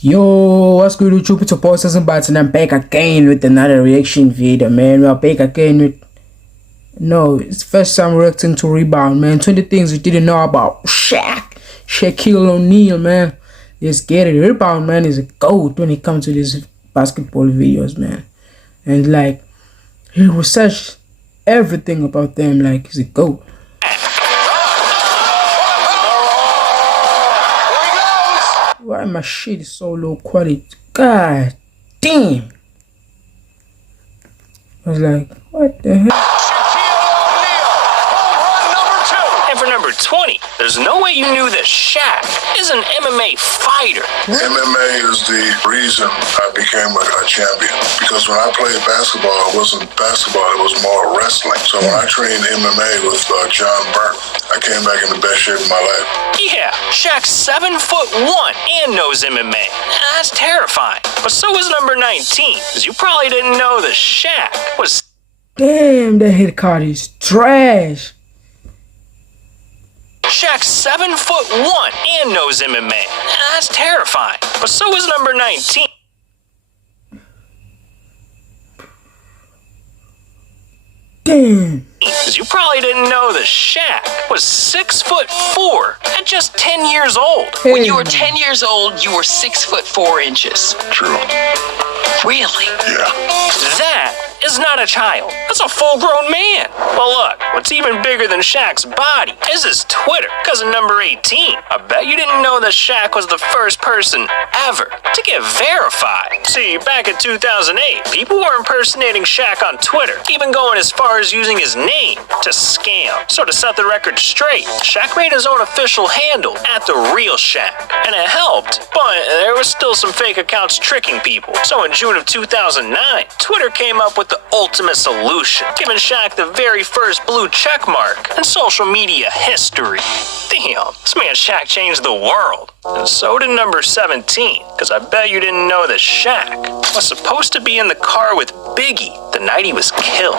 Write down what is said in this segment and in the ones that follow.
Yo, what's good YouTube? It's your boy Sazi, and I'm back again with another reaction video, man. We are back again with it's first time reacting to Rebound, man. 20 things you didn't know about Shaquille O'Neal, man. Let's get it. Rebound, man, is a goat when it comes to these basketball videos, man. And like, he researched everything about them, like he's a goat. Why my shit is so low quality? God damn! I was like, what the hell? Shaquille O'Neal, home run number 2. And for number 20, there's no way you knew that Shaq is an MMA fighter. MMA is the reason I became a champion. Because when I played basketball, it wasn't basketball, it was more wrestling. So when I trained MMA with John Burke, I came back in the best shape of my life. Yeah, Shaq's 7'1" and knows MMA. That's terrifying. But so is number 19, because you probably didn't know that Shaq was... Damn, that head card is trash. Shaq's 7'1" and knows MMA. That's terrifying. But so is number 19. Damn. Because you probably didn't know that Shaq was 6'4" at just 10 years old. Hey. When you were 10 years old, you were 6'4". True. Really? Yeah. That is not a child. That's a full-grown man. But look, what's even bigger than Shaq's body is his Twitter. Because of number 18, I bet you didn't know that Shaq was the first person ever to get verified. See, back in 2008, people were impersonating Shaq on Twitter, even going as far as using his name to scam. So to set the record straight, Shaq made his own official handle at The Real Shaq. And it helped, but there was still some fake accounts tricking people. So in June of 2009, Twitter came up with the ultimate solution, giving Shaq the very first blue check mark in social media history. Damn, this man Shaq changed the world. And so did number 17, because I bet you didn't know that Shaq was supposed to be in the car with Biggie the night he was killed.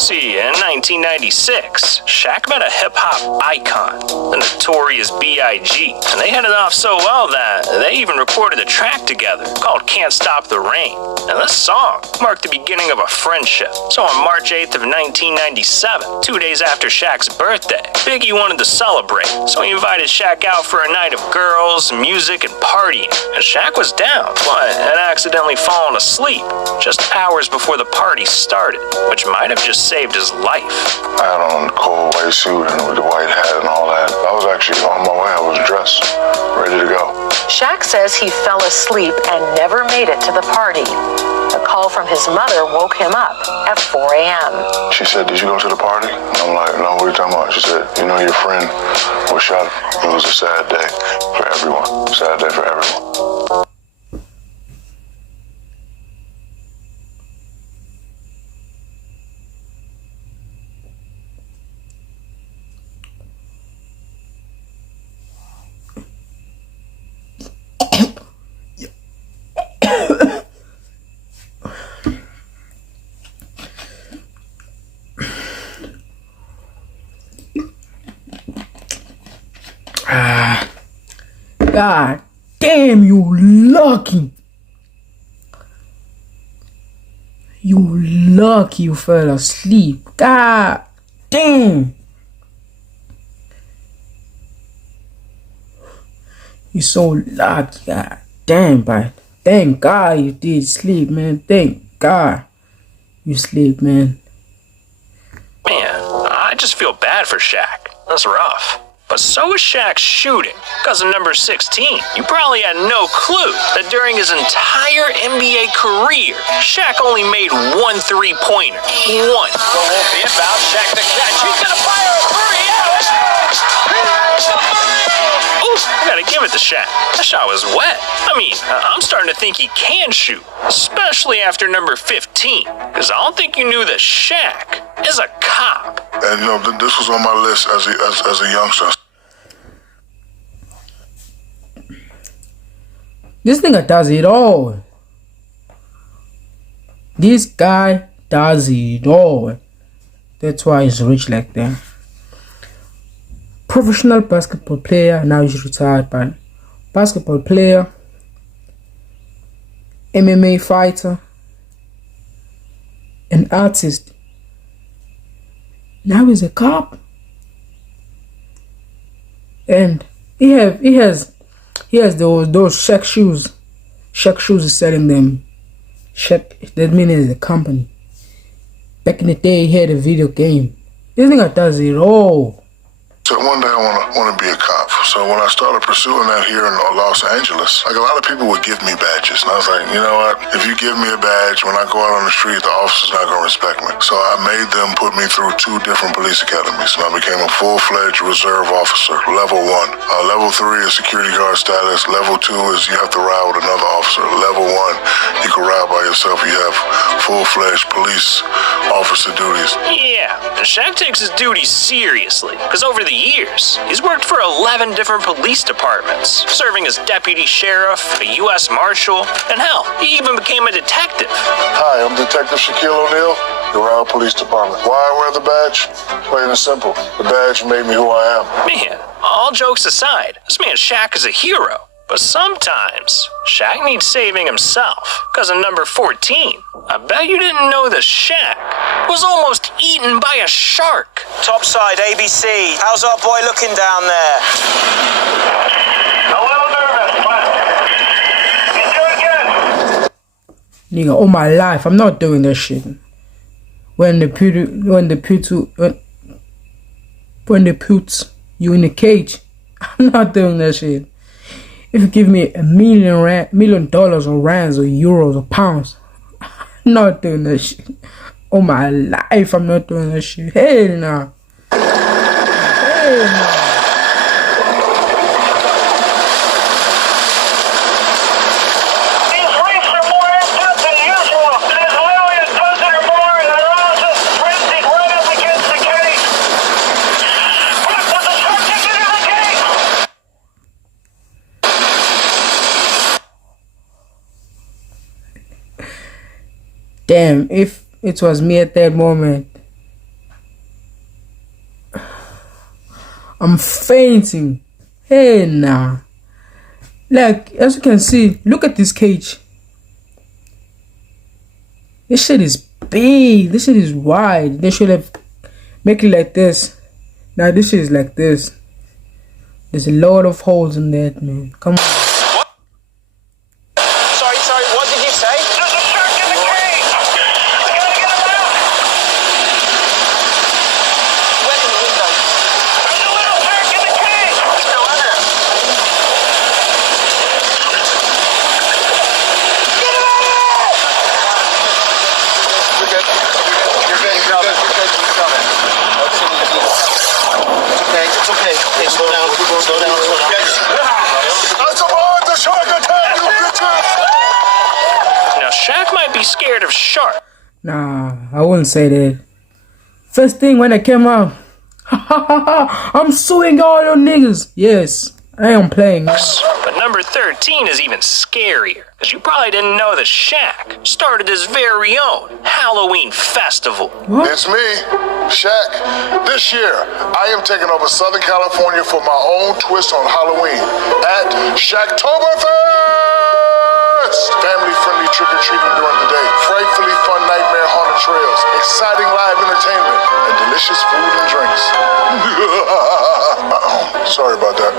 See, in 1996, Shaq met a hip-hop icon, the notorious B.I.G., and they hit it off so well that they even recorded a track together called Can't Stop the Rain. And this song marked the beginning of a friendship. So on March 8th of 1997, 2 days after Shaq's birthday, Biggie wanted to celebrate, so he invited Shaq out for a night of girls, music, and partying. And Shaq was down, but had accidentally fallen asleep just hours before the party started, which might have just saved his life. I had on the cold white suit and with the white hat and all that. I was actually on my way. I was dressed, ready to go. Shaq says he fell asleep and never made it to the party. A call from his mother woke him up at 4 a.m. She said, "Did you go to the party?" I'm like, "No, what are you talking about?" She said, "You know your friend was shot." It was a sad day for everyone. Sad day for everyone. God damn, you lucky. You lucky you fell asleep. God damn. You so lucky. God damn, but thank God you did sleep, man. Thank God you sleep, man. Man, I just feel bad for Shaq. That's rough. But so is Shaq's shooting. Because of number 16, you probably had no clue that during his entire NBA career, Shaq only made one three-pointer. One. So won't be about Shaq to catch. He's gonna fire a three. Ooh, I gotta give it to Shaq. That shot was wet. I mean, I'm starting to think he can shoot, especially after number 15. Because I don't think you knew that Shaq is a cop. And you know, this was on my list as a youngster. This nigga does it all. This guy does it all. That's why he's rich like that. Professional basketball player, now he's retired, but basketball player, MMA fighter, an artist. Now he's a cop, and he has those Shaq shoes. Shaq shoes is selling them. Shaq, that means a company. Back in the day, he had a video game. This nigga does it all. So one day I want to be a cop. So when I started pursuing that here in Los Angeles, like a lot of people would give me badges. And I was like, you know what? If you give me a badge, when I go out on the street, the officer's not going to respect me. So I made them put me through 2 different police academies. And I became a full-fledged reserve officer, level 1. Level 3 is security guard status. Level 2 is you have to ride with another officer. Level 1, you can ride by yourself. You have full-fledged police officer duties. Yeah, and Shaq takes his duties seriously, because over the years, he's worked for 11 different police departments, serving as deputy sheriff, a U.S. Marshal, and hell, he even became a detective. Hi, I'm Detective Shaquille O'Neal, the Round Police Department. Why I wear the badge? Plain and simple. The badge made me who I am. Man, all jokes aside, this man Shaq is a hero. But sometimes, Shaq needs saving himself, because in number 14, I bet you didn't know that Shaq was almost eaten by a shark. Topside, ABC. How's our boy looking down there? A little nervous, but he's doing good. Nigga, all my life, I'm not doing that shit. When they put you in a cage, I'm not doing that shit. If you give me $1 million or rands or euros or pounds, I'm not doing that shit. All my life, I'm not doing that shit. Hell nah. Hell nah. These reefs are more amped up than usual. There's literally a dozen or more in the rows of frenzied right up against the cage. Look, there's a shark taking in the cage. Damn, if it was me at that moment, I'm fainting. Hey, nah. Like, as you can see, look at this cage. This shit is big. This shit is wide. They should have make it like this. Now this shit is like this. There's a lot of holes in that, man. Come on. Sorry, what did you say? There's a shark in the cage. We gotta get him out. Went in the window. There's a little shark in the cage. He's still in there. Get him out of there. You're good. You're good. He's coming. He's coming. It's okay. Okay, slow down. Slow down. That's about the shark attack, you bitches! Now, Shaq might be scared of sharks, Nah, I wouldn't say that. First thing when I came out, I'm suing all your niggas. Yes, I am playing. but number 13 is even scarier, because you probably didn't know that Shaq started his very own Halloween festival. What? It's me, Shaq. This year, I am taking over Southern California for my own twist on Halloween at Shacktoberfest! Family-friendly trick-or-treating during the day, frightfully fun nightmare-haunted trails, exciting live entertainment, and delicious food and drinks. Sorry about that.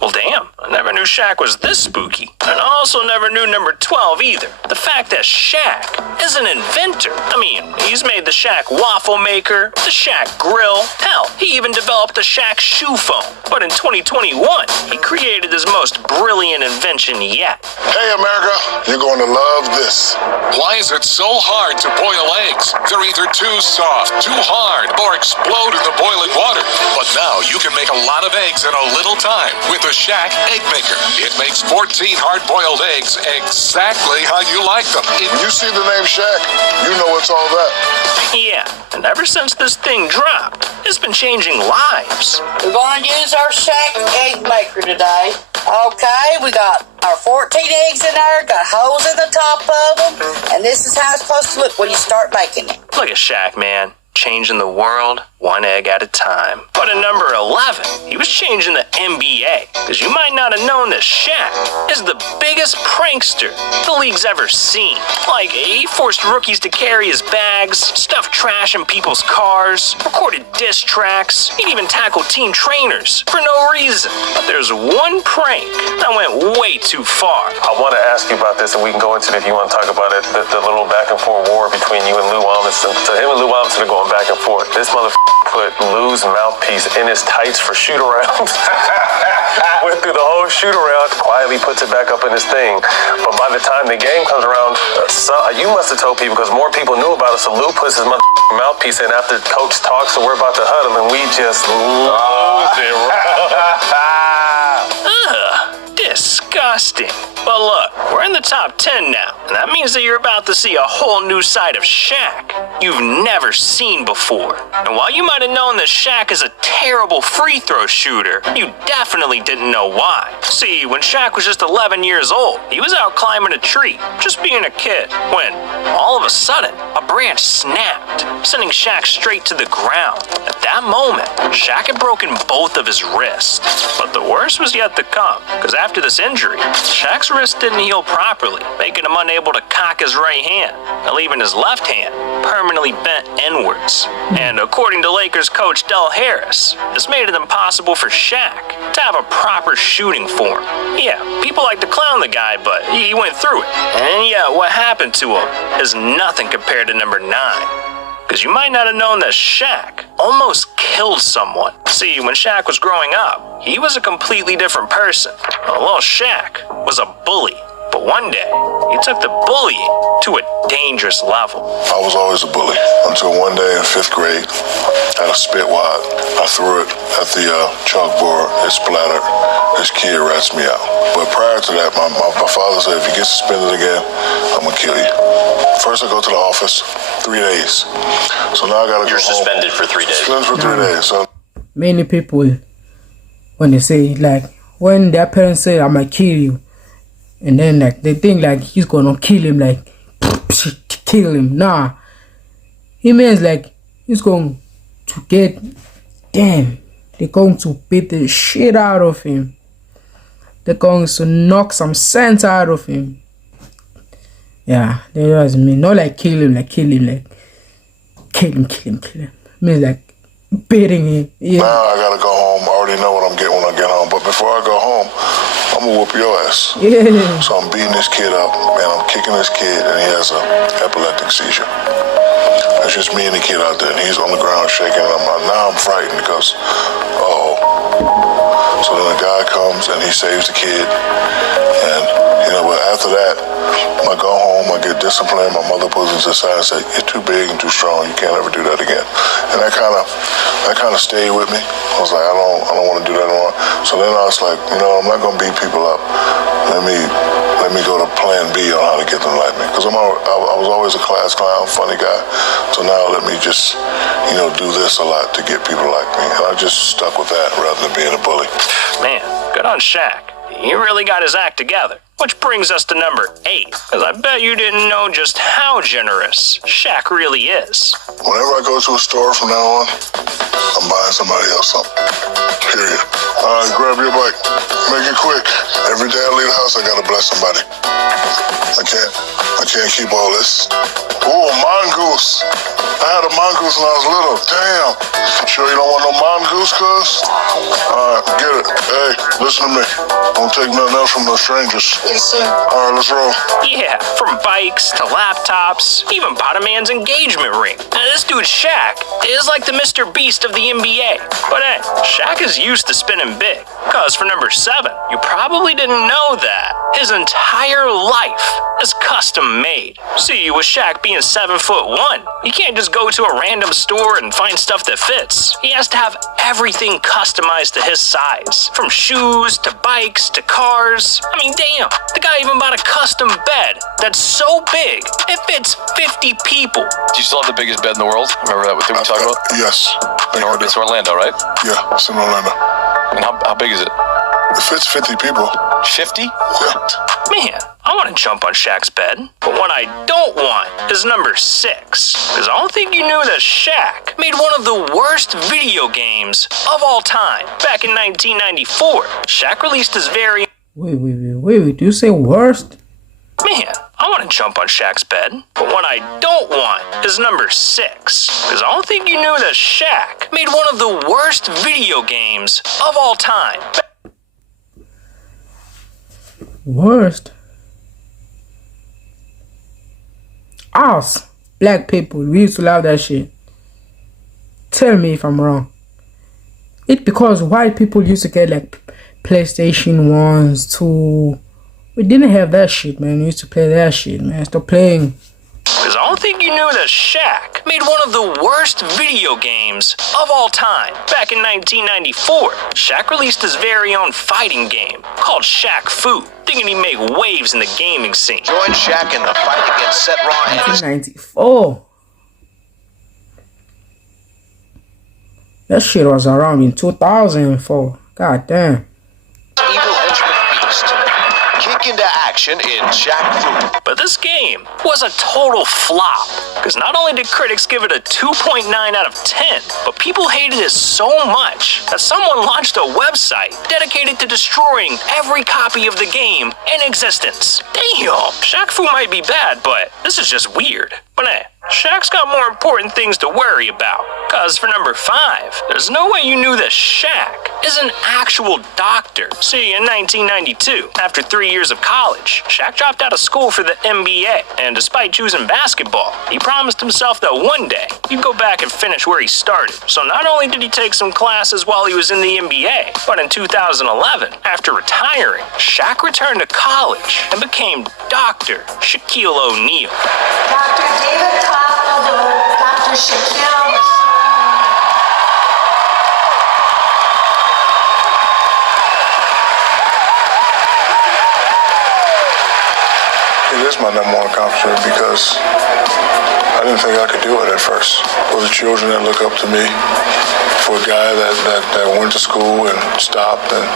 Well, damn, I never knew Shaq was this spooky. And I also never knew number 12 either. The fact that Shaq is an inventor. I mean, he's made the Shaq waffle maker, the Shaq grill. Hell, he even developed the Shaq shoe foam. But in 2021, he created his most brilliant invention yet. Hey, America, you're going to love this. Why is it so hard to boil eggs? They're either too soft, too hard, or explode in the boiling water. But now you can make a lot of eggs in a little time with the Shaq Egg Maker. It makes 14 hard-boiled eggs exactly how you like them. When you see the name Shaq, you know it's all that. Yeah, and ever since this thing dropped, it's been changing lives. We're going to use our Shaq egg maker today. Okay, we got our 14 eggs in there, got holes in the top of them, and this is how it's supposed to look when you start making it. Look at Shaq, man, changing the world. one egg at a time. But at number 11, he was changing the NBA, because you might not have known that Shaq is the biggest prankster the league's ever seen. Like, he forced rookies to carry his bags, stuffed trash in people's cars, recorded diss tracks, he'd even tackled team trainers for no reason. But there's one prank that went way too far. I want to ask you about this, and we can go into it if you want to talk about it, the little back and forth war between you and Lou Amundsen. So him and Lou Amundsen are going back and forth. This motherfucker put Lou's mouthpiece in his tights for shoot-around. Went through the whole shoot-around, quietly puts it back up in his thing. But by the time the game comes around, you must have told people, because more people knew about it, so Lou puts his mouthpiece in after coach talks, so we're about to huddle, and we just lose it. Ugh, disgusting. But look, we're in the top 10 now, and that means that you're about to see a whole new side of Shaq you've never seen before. And while you might have known that Shaq is a terrible free throw shooter, you definitely didn't know why. See, when Shaq was just 11 years old, he was out climbing a tree, just being a kid, when, all of a sudden, a branch snapped, sending Shaq straight to the ground. At that moment, Shaq had broken both of his wrists. But the worst was yet to come, because after this injury, Shaq's wrist didn't heal properly, making him unable to cock his right hand, and leaving his left hand permanently bent inwards. And according to Lakers coach Del Harris, this made it impossible for Shaq to have a proper shooting form. Yeah, people like to clown the guy, but he went through it. And yeah, what happened to him is nothing compared to number 9. Because you might not have known that Shaq almost killed someone. See, when Shaq was growing up, he was a completely different person. Little Shaq was a bully. But one day, he took the bullying to a dangerous level. I was always a bully until one day in 5th grade, I had a spit wad. I threw it at the chalkboard. It splattered. This kid rats me out. But prior to that, my father said, if you get suspended again, I'm going to kill you. First, I go to the office, 3 days. So now I got to go home. You're suspended for 3 days. Suspended for 3 days. So many people, when they say, like, when their parents say, I'm going to kill you, and then, like, they think, like, he's going to kill him, like, kill him. Nah. He means, like, he's going to get, damn, they're going to beat the shit out of him. They're going to knock some sense out of him. Yeah, that's what I mean. Not like kill him, like kill him, like kill him. Means like beating him. Yeah. Now I gotta go home. I already know what I'm getting when I get home. But before I go home, I'm gonna whoop your ass. Yeah. So I'm beating this kid up, and I'm kicking this kid, and he has an epileptic seizure. It's just me and the kid out there, and he's on the ground shaking. Now I'm frightened because, So then the guy comes and he saves the kid, and but after that, I go home, I get disciplined. My mother pulls us aside and says, "You're too big and too strong. You can't ever do that again." And that kind of stayed with me. I was like, I don't want to do that anymore. So then I was like, I'm not gonna beat people up. Let me go to plan B on how to get them to like me. Because I was always a class clown, funny guy. So now let me just, do this a lot to get people to like me. And I just stuck with that rather than being a bully. Man, good on Shaq. He really got his act together. Which brings us to number 8, because I bet you didn't know just how generous Shaq really is. Whenever I go to a store from now on, I'm buying somebody else something. Period. All right, grab your bike. Make it quick. Every day I leave the house, I gotta bless somebody. I can't keep all this. Ooh, mongoose. I had a mongoose when I was little. Damn. Sure you don't want no mongoose, cuz? All right, get it. Hey, listen to me. Don't take nothing else from no strangers. Yes, sir. All right, let's roll. Yeah, from bikes to laptops, even bought a man's engagement ring. Now, this dude Shaq is like the Mr. Beast of the NBA. But hey, Shaq is used to spinning big. Cause for number 7, you probably didn't know that his entire life is custom made. See, with Shaq being 7'1", you can't just go to a random store and find stuff that fits. He has to have everything customized to his size. From shoes to bikes to cars. I mean, damn, the guy even bought a custom bed that's so big, it fits 50 people. Do you still have the biggest bed in the world? Remember that thing we talked about? Yes. It's Orlando, right? Yeah, it's in Orlando. And how big is it? It fits 50 people. 50? Yeah. Man, I want to jump on Shaq's bed. But what I don't want is number 6. Because I don't think you knew that Shaq made one of the worst video games of all time. Back in 1994, Shaq released his very... Wait, do you say worst? Man, I want to jump on Shaq's bed. But what I don't want is number 6. Because I don't think you knew that Shaq made one of the worst video games of all time. Worst? Us, black people, we used to love that shit. Tell me if I'm wrong. It's because white people used to get like PlayStation 1s, 2. We didn't have that shit, man. We used to play that shit, man. Stop playing. Because I don't think you knew that Shaq made one of the worst video games of all time. Back in 1994, Shaq released his very own fighting game called Shaq Fu, thinking he'd make waves in the gaming scene. Join Shaq in the fight against Seth Rollins. 1994. That shit was around in 2004. God damn. Evil henchman Beast. Kick into action in Shaq Fu. But this game was a total flop, because not only did critics give it a 2.9 out of 10, but people hated it so much that someone launched a website dedicated to destroying every copy of the game in existence. Damn, Shaq Fu might be bad, but this is just weird. But hey, Shaq's got more important things to worry about. Cause for number 5, there's no way you knew that Shaq is an actual doctor. See, in 1992, after 3 years of college, Shaq dropped out of school for the NBA. And despite choosing basketball, he promised himself that one day he'd go back and finish where he started. So not only did he take some classes while he was in the NBA, but in 2011, after retiring, Shaq returned to college and became Dr. Shaquille O'Neal. Dr. David Coppola, Dr. Shaquille. It is my number 1 accomplishment because I didn't think I could do it at first. For the children that look up to me, for a guy that went to school and stopped and,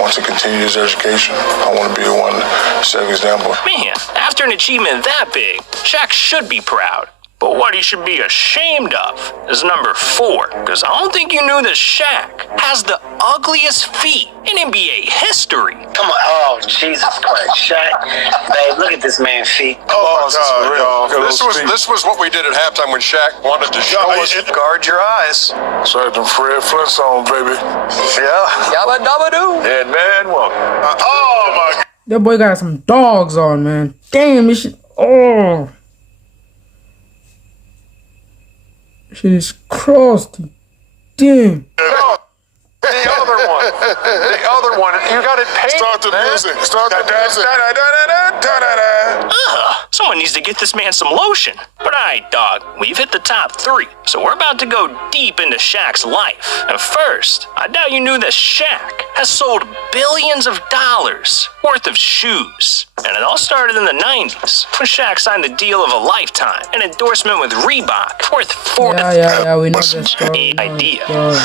wants to continue his education, I want to be the one to set an example. Man, after an achievement that big, Shaq should be proud. But what he should be ashamed of is number 4, because I don't think you knew that Shaq has the ugliest feet in NBA history. Come on. Oh, Jesus Christ. Shaq. Babe, look at this man's feet. Oh, God. This was what we did at halftime when Shaq wanted to show us. Guard your eyes. So them Fred Flintstone, baby. Yeah. Yabba dabba doo. Dead man welcome. Oh, my God. That boy got some dogs on, man. Damn, this shit. Oh. Shit is crusty. Damn. The other one. You got it painted. Start the music. Start the music. Someone needs to get this man some lotion. But alright, dog, we've hit the top 3, so we're about to go deep into Shaq's life. And first, I doubt you knew that Shaq has sold billions of dollars worth of shoes. And it all started in the 90s, when Shaq signed the deal of a lifetime, an endorsement with Reebok, worth Yeah, we know that story. idea. Yeah.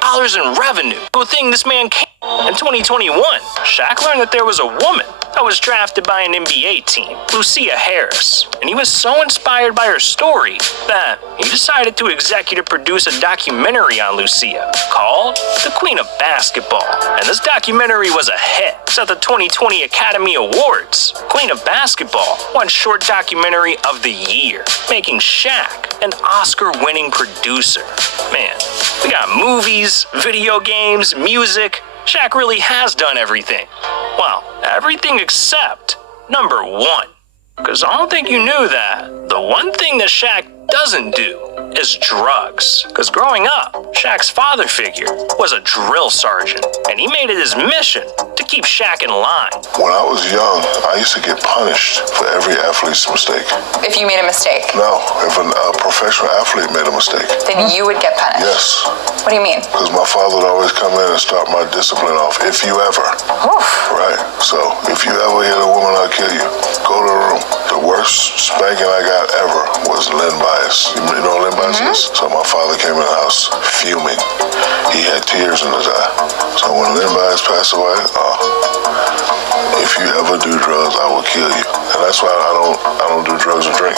Dollars in revenue. Good thing this man came. In 2021, Shaq learned that there was a woman that was drafted by an NBA team, Lucia Harris. And he was so inspired by her story that he decided to executive produce a documentary on Lucia called The Queen of Basketball. And this documentary was a hit. It's at the 2020 Academy Awards. Queen of Basketball won Short Documentary of the Year, making Shaq an Oscar-winning producer. Man, we got movies, video games, music. Shaq really has done everything. Well, everything except number 1. Because I don't think you knew that the one thing that Shaq doesn't do is drugs. Because growing up, Shaq's father figure was a drill sergeant, and he made it his mission to keep Shaq in line. When I was young, I used to get punished for every athlete's mistake. If you made a mistake? No, if a professional athlete made a mistake. Then you would get punished? Yes. What do you mean? Because my father would always come in and start my discipline off, if you ever. Oof. Right. So, if you ever hit a woman, I'll kill you. Go to the room. The worst first spanking I got ever was Lynn Bias. You know what Lynn Bias is? So my father came in the house fuming. He had tears in his eye. So when Lynn Bias passed away, if you ever do drugs, I will kill you. And that's why I don't do drugs and drink.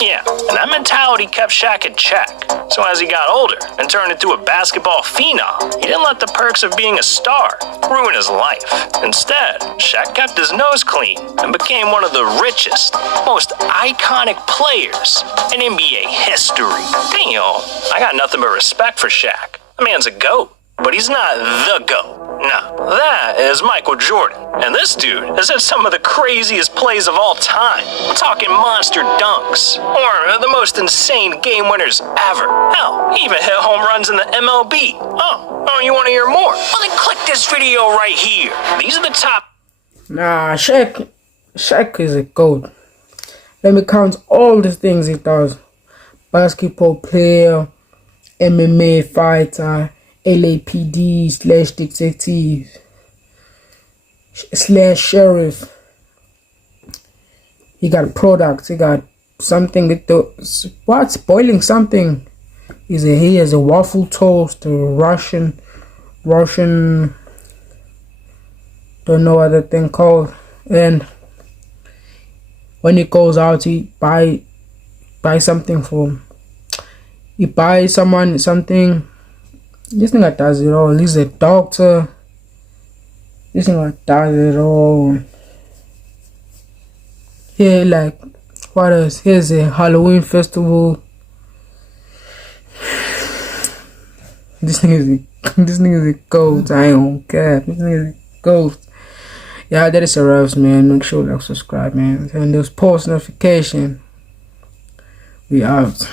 Yeah, and that mentality kept Shaq in check. So as he got older and turned into a basketball phenom, he didn't let the perks of being a star ruin his life. Instead, Shaq kept his nose clean and became one of the richest, most iconic players in NBA history. Damn, I got nothing but respect for Shaq. The man's a GOAT, but he's not the GOAT. No, that is Michael Jordan. And this dude has had some of the craziest plays of all time. I'm talking monster dunks, or the most insane game winners ever. Hell, he even hit home runs in the MLB. Oh, you want to hear more? Well, then click this video right here. These are the top. Nah, Shaq is a GOAT. Let me count all the things he does. Basketball player, MMA fighter, LAPD / detective / sheriff. He got products. He got something with the what's boiling something. He has a waffle toast, a Russian. Don't know what that thing called. And when he goes out, he buy something for him. He buys someone something. This nigga does it all. He's a doctor. This nigga does it all. Yeah, like, what else? Here's a Halloween festival. This nigga is a GOAT. I don't care. This nigga is a GOAT. Yeah, that is a wraps, man. Make sure to subscribe, man. And those post notification. We out.